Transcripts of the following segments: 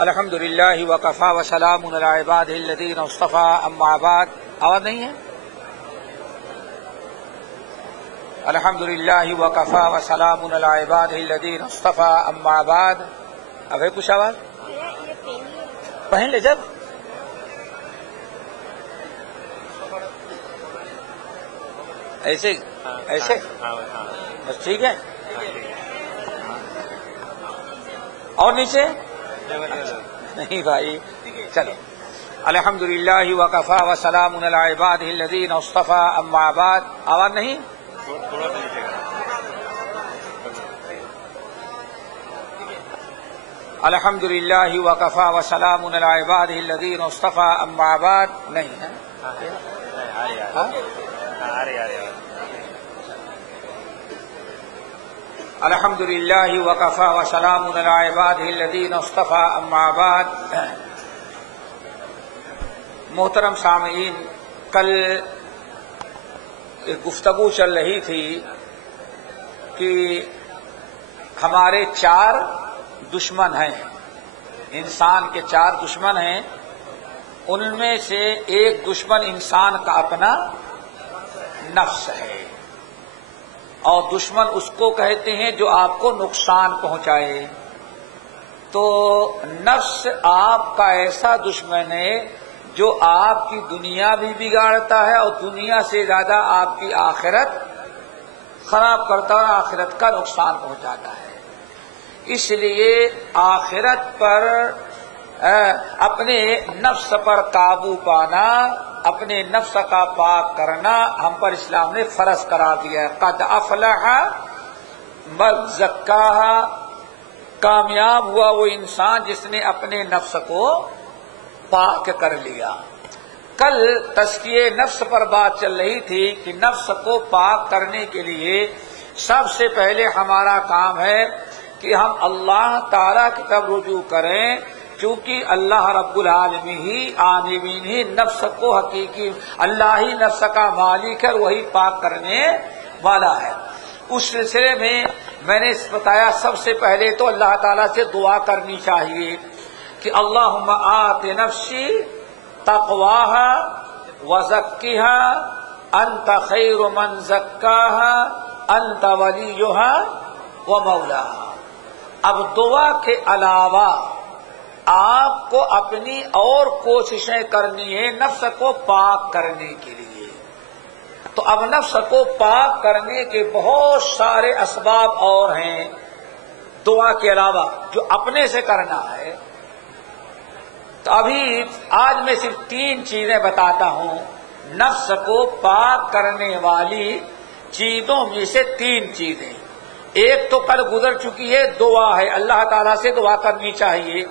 الحمد للہ وکفی وسلام علی عبادہ الذین اصطفی اما بعد. آواز نہیں ہے؟ الحمد للہ وکفی وسلام علی عبادہ الذین اصطفی اما بعد. اب ہے کچھ آواز؟ پہن لے جب ایسے ایسے بس ٹھیک ہے. اور نیچے نہیں بھائی چلو. الحمد للہ وکفی وسلام علی عبادہ الذین اصطفی اما بعد. آواز نہیں؟ الحمد للہ وکفی وسلام علی عبادہ الذین اصطفی اما بعد. نہیں ہے؟ الحمد للہ وکفی وسلام علی عبادہ الذین اصطفی اما بعد. محترم سامعین، کل ایک گفتگو چل رہی تھی کہ ہمارے 4 دشمن ہیں، انسان کے 4 دشمن ہیں. ان میں سے ایک دشمن انسان کا اپنا نفس ہے، اور دشمن اس کو کہتے ہیں جو آپ کو نقصان پہنچائے. تو نفس آپ کا ایسا دشمن ہے جو آپ کی دنیا بھی بگاڑتا ہے اور دنیا سے زیادہ آپ کی آخرت خراب کرتا ہے اور آخرت کا نقصان پہنچاتا ہے. اس لیے آخرت پر اپنے نفس پر قابو پانا، اپنے نفس کا پاک کرنا ہم پر اسلام نے فرض قرار دیا ہے. قد افلح من زکاہا، کامیاب ہوا وہ انسان جس نے اپنے نفس کو پاک کر لیا. کل تزکیہ نفس پر بات چل رہی تھی کہ نفس کو پاک کرنے کے لیے سب سے پہلے ہمارا کام ہے کہ ہم اللہ تعالی کی طرف رجوع کریں، چونکہ اللہ رب العالمین ہی نفس کو حقیقی اللہ ہی نفس کا مالک ہے، وہی پاک کرنے والا ہے. اس سلسلے میں نے بتایا سب سے پہلے تو اللہ تعالیٰ سے دعا کرنی چاہیے کہ اللہم آت نفسی تقواہا وزکیہا انت خیر من زکاہا انت ولیہا ومولاہا. اب دعا کے علاوہ آپ کو اپنی اور کوششیں کرنی ہے نفس کو پاک کرنے کے لیے. تو اب نفس کو پاک کرنے کے بہت سارے اسباب اور ہیں دعا کے علاوہ جو اپنے سے کرنا ہے. تو ابھی آج میں صرف 3 چیزیں بتاتا ہوں نفس کو پاک کرنے والی چیزوں میں سے. 3 چیزیں، ایک تو کل گزر چکی ہے، دعا ہے، اللہ تعالیٰ سے دعا کرنی چاہیے.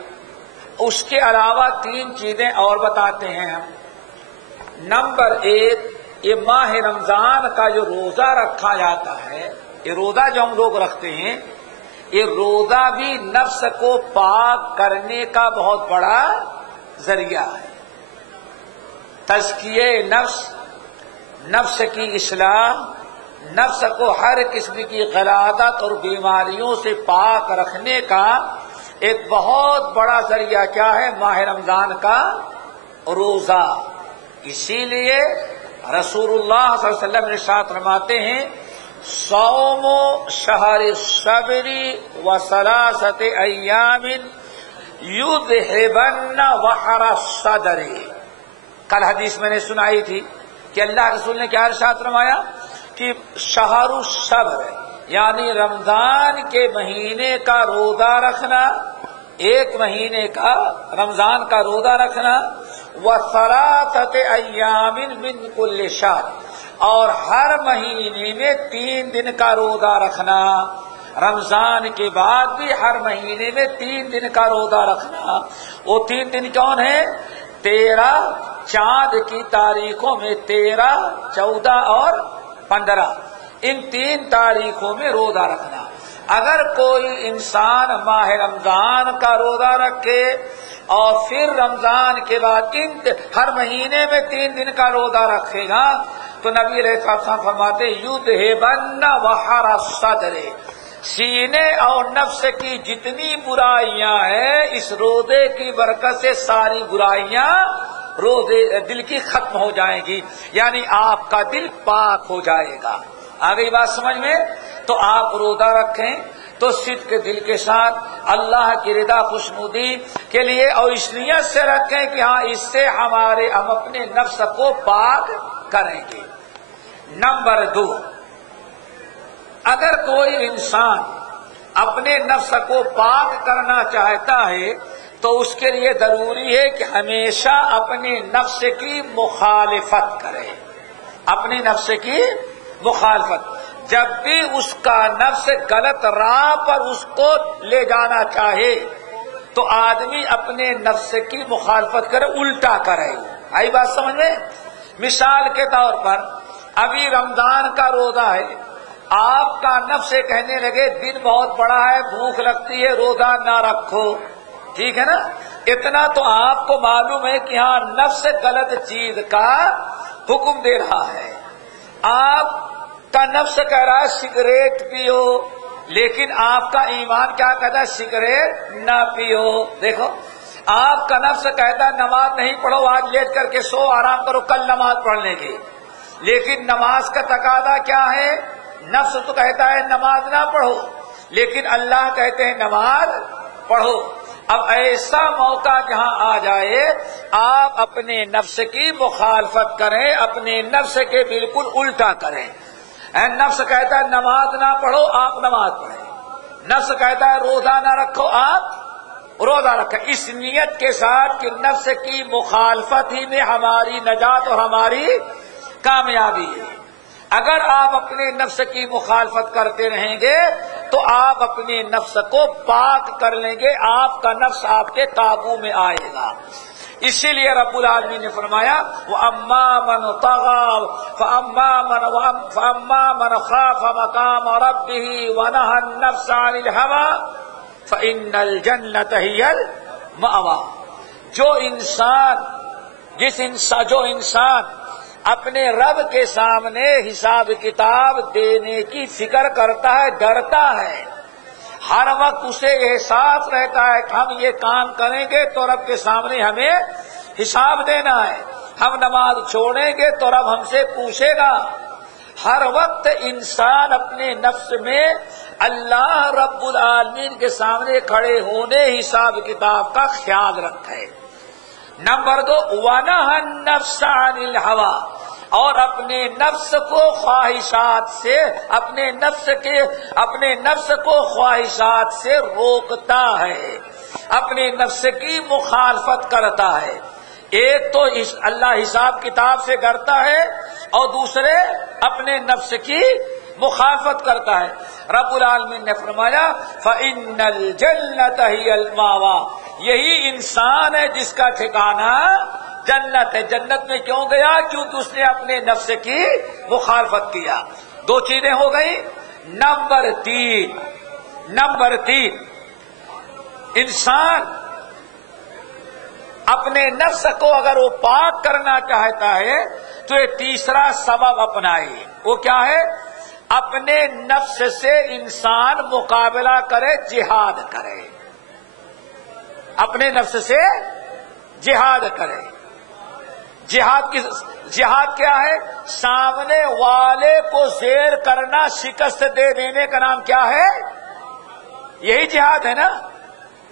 اس کے علاوہ 3 چیزیں اور بتاتے ہیں ہم. نمبر 1، یہ ماہ رمضان کا جو روزہ رکھا جاتا ہے، یہ روزہ جو ہم لوگ رکھتے ہیں، یہ روزہ بھی نفس کو پاک کرنے کا بہت بڑا ذریعہ ہے. تزکیہ نفس، نفس کی اصلاح، نفس کو ہر قسم کی غلاظت اور بیماریوں سے پاک رکھنے کا ایک بہت بڑا ذریعہ کیا ہے؟ ماہ رمضان کا روزہ. اسی لیے رسول اللہ صلی اللہ علیہ وسلم ارشاد فرماتے ہیں صوم شہر الصبر وثلاثۃ ایام یذہبن وحر الصدر. کل حدیث میں نے سنائی تھی کہ اللہ رسول نے کیا ارشاد فرمایا کہ شہر الصبر یعنی رمضان کے مہینے کا روزہ رکھنا، 1 مہینے کا رمضان کا روزہ رکھنا، وثلاثۃ ایام من کل شہر، اور ہر مہینے میں 3 دن کا روزہ رکھنا. رمضان کے بعد بھی ہر مہینے میں 3 دن کا روزہ رکھنا. وہ 3 دن کون ہیں؟ 13 چاند کی تاریخوں میں، 13، 14 اور 15، ان 3 تاریخوں میں روزہ رکھنا. اگر کوئی انسان ماہ رمضان کا روزہ رکھے اور پھر رمضان کے بعد ہر مہینے میں 3 دن کا روزہ رکھے گا تو نبی علیہ السلام فرماتے یذہبن وحر الصدر، سینے اور نفس کی جتنی برائیاں ہیں اس روزے کی برکت سے ساری برائیاں روزے دل کی ختم ہو جائیں گی، یعنی آپ کا دل پاک ہو جائے گا۔ آ گئی بات سمجھ میں؟ تو آپ روزہ رکھیں تو صدق دل کے ساتھ اللہ کی رضا خوشنودی کے لیے، اور اس نیت سے رکھیں کہ ہاں اس سے ہم اپنے نفس کو پاک کریں گے۔ نمبر 2، اگر کوئی انسان اپنے نفس کو پاک کرنا چاہتا ہے تو اس کے لیے ضروری ہے کہ ہمیشہ اپنے نفس کی مخالفت کرے، اپنے نفس کی مخالفت۔ جب بھی اس کا نفس غلط راہ پر اس کو لے جانا چاہے تو آدمی اپنے نفس کی مخالفت کرے، الٹا کرے۔ آئی بات سمجھ میں؟ مثال کے طور پر ابھی رمضان کا روزہ ہے، آپ کا نفس کہنے لگے دن بہت بڑا ہے، بھوک لگتی ہے، روزہ نہ رکھو، ٹھیک ہے نا؟ اتنا تو آپ کو معلوم ہے کہ ہاں نفس غلط چیز کا حکم دے رہا ہے۔ آپ کا نفس کہہ رہا ہے سگریٹ پیو، لیکن آپ کا ایمان کیا کہتا ہے؟ سگریٹ نہ پیو۔ دیکھو، آپ کا نفس کہتا ہے نماز نہیں پڑھو، آج لیٹ کر کے سو، آرام کرو، کل نماز پڑھ لیں گے، لیکن نماز کا تقاضا کیا ہے؟ نفس تو کہتا ہے نماز نہ پڑھو، لیکن اللہ کہتے ہیں نماز پڑھو۔ اب ایسا موقع جہاں آ جائے آپ اپنے نفس کی مخالفت کریں، اپنے نفس کے بالکل الٹا کریں۔ نفس کہتا ہے نماز نہ پڑھو، آپ نماز پڑھیں۔ نفس کہتا ہے روزہ نہ رکھو، آپ روزہ رکھیں، اس نیت کے ساتھ کہ نفس کی مخالفت ہی میں ہماری نجات اور ہماری کامیابی ہے۔ اگر آپ اپنے نفس کی مخالفت کرتے رہیں گے تو آپ اپنے نفس کو پاک کر لیں گے، آپ کا نفس آپ کے قابو میں آئے گا۔ اسی لیے رب العالمین نے فرمایا وَأَمَّا مَنْ طَغَىٰ فَأَمَّا مَنْ خَافَ مَقَامَ رَبِّهِ وَنَهَى النَّفْسَ عَنِ الْهَوَىٰ فَإِنَّ الْجَنَّةَ هِيَ الْمَأْوَىٰ۔ جو انسان اپنے رب کے سامنے حساب کتاب دینے کی فکر کرتا ہے، ڈرتا ہے، ہر وقت اسے احساس رہتا ہے کہ ہم یہ کام کریں گے تو رب کے سامنے ہمیں حساب دینا ہے، ہم نماز چھوڑیں گے تو رب ہم سے پوچھے گا۔ ہر وقت انسان اپنے نفس میں اللہ رب العالمین کے سامنے کھڑے ہونے حساب کتاب کا خیال رکھے۔ نمبر 2، وَنَهَى النَّفْسَ عَنِ الْهَوَىٰ، اور اپنے نفس کو خواہشات سے اپنے نفس کو خواہشات سے روکتا ہے، اپنے نفس کی مخالفت کرتا ہے۔ ایک تو اللہ حساب کتاب سے ڈرتا ہے اور دوسرے اپنے نفس کی مخالفت کرتا ہے۔ رب العالمین نے فرمایا فَإِنَّ الْجَنَّةَ هِيَ الْمَأْوَىٰ، یہی انسان ہے جس کا ٹھکانہ جنت ہے۔ جنت میں کیوں گیا؟ کیونکہ اس نے اپنے نفس کی مخالفت کیا۔ دو چیزیں ہو گئی۔ نمبر تین، انسان اپنے نفس کو اگر وہ پاک کرنا چاہتا ہے تو یہ تیسرا سبب اپنائے۔ وہ کیا ہے؟ اپنے نفس سے انسان مقابلہ کرے، جہاد کرے، اپنے نفس سے جہاد کرے۔ جہاد کیا ہے؟ سامنے والے کو زیر کرنا، شکست دے دینے کا نام کیا ہے؟ یہی جہاد ہے نا۔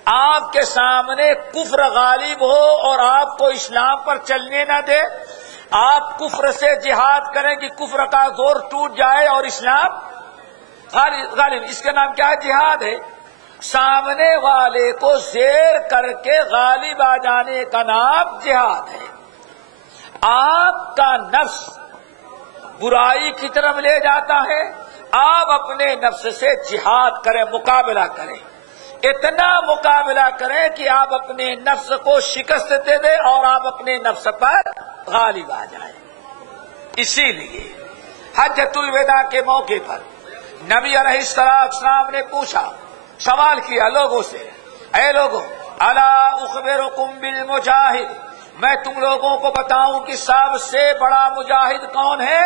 آپ کے سامنے کفر غالب ہو اور آپ کو اسلام پر چلنے نہ دے، آپ کفر سے جہاد کریں کہ کفر کا زور ٹوٹ جائے اور اسلام غالب، اس کا نام کیا ہے؟ جہاد ہے۔ سامنے والے کو زیر کر کے غالب آ جانے کا نام جہاد ہے۔ آپ کا نفس برائی کی طرف لے جاتا ہے، آپ اپنے نفس سے جہاد کریں، مقابلہ کریں، اتنا مقابلہ کریں کہ آپ اپنے نفس کو شکست دے دیں اور آپ اپنے نفس پر غالب آ جائیں۔ اسی لیے حجۃ الوداع کے موقع پر نبی علیہ السلام نے پوچھا، سوال کیا لوگوں سے، اے لوگوں الا اخبرکم بالمجاہد، میں تم لوگوں کو بتاؤں کہ سب سے بڑا مجاہد کون ہے؟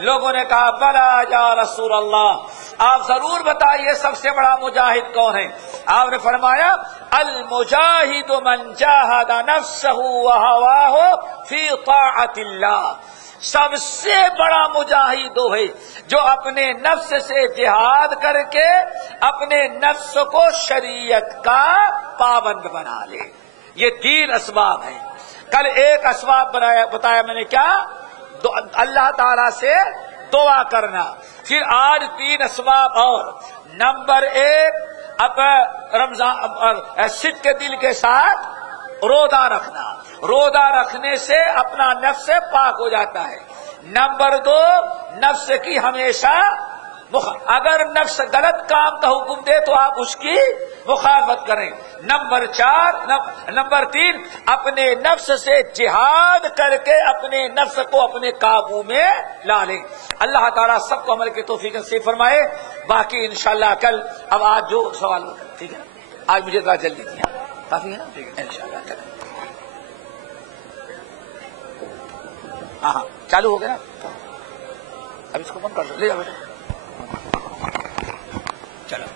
لوگوں نے کہا بلا یا رسول اللہ، آپ ضرور بتائیے سب سے بڑا مجاہد کون ہے؟ آپ نے فرمایا المجاہد من جاہد نفسہ وہواہ فی طاعت اللہ، سب سے بڑا مجاہد وہ ہے جو اپنے نفس سے جہاد کر کے اپنے نفس کو شریعت کا پابند بنا لے۔ یہ 3 اسباب ہیں۔ کل ایک اسباب بتایا میں نے، کیا؟ اللہ تعالی سے دعا کرنا۔ پھر آج 3 اسباب اور۔ نمبر 1 اب رمضان صدق کے دل کے ساتھ روزہ رکھنا، روزہ رکھنے سے اپنا نفس پاک ہو جاتا ہے۔ نمبر 2 نفس کی ہمیشہ اگر نفس غلط کام کا حکم دے تو آپ اس کی مخالفت کریں۔ نمبر 3 اپنے نفس سے جہاد کر کے اپنے نفس کو اپنے قابو میں لا لیں۔ اللہ تعالیٰ سب کو عمل کی توفیق نصیب فرمائے۔ باقی انشاءاللہ کل، اب آج جو سوال ہوگا، ٹھیک ہے، آج مجھے ذرا جلدی کیا کافی ہے نا، ٹھیک ہے انشاءاللہ کل۔ ہاں چالو ہو گیا نا، اب اس کو بند کر دو، لے جاؤ بیٹا، چلو۔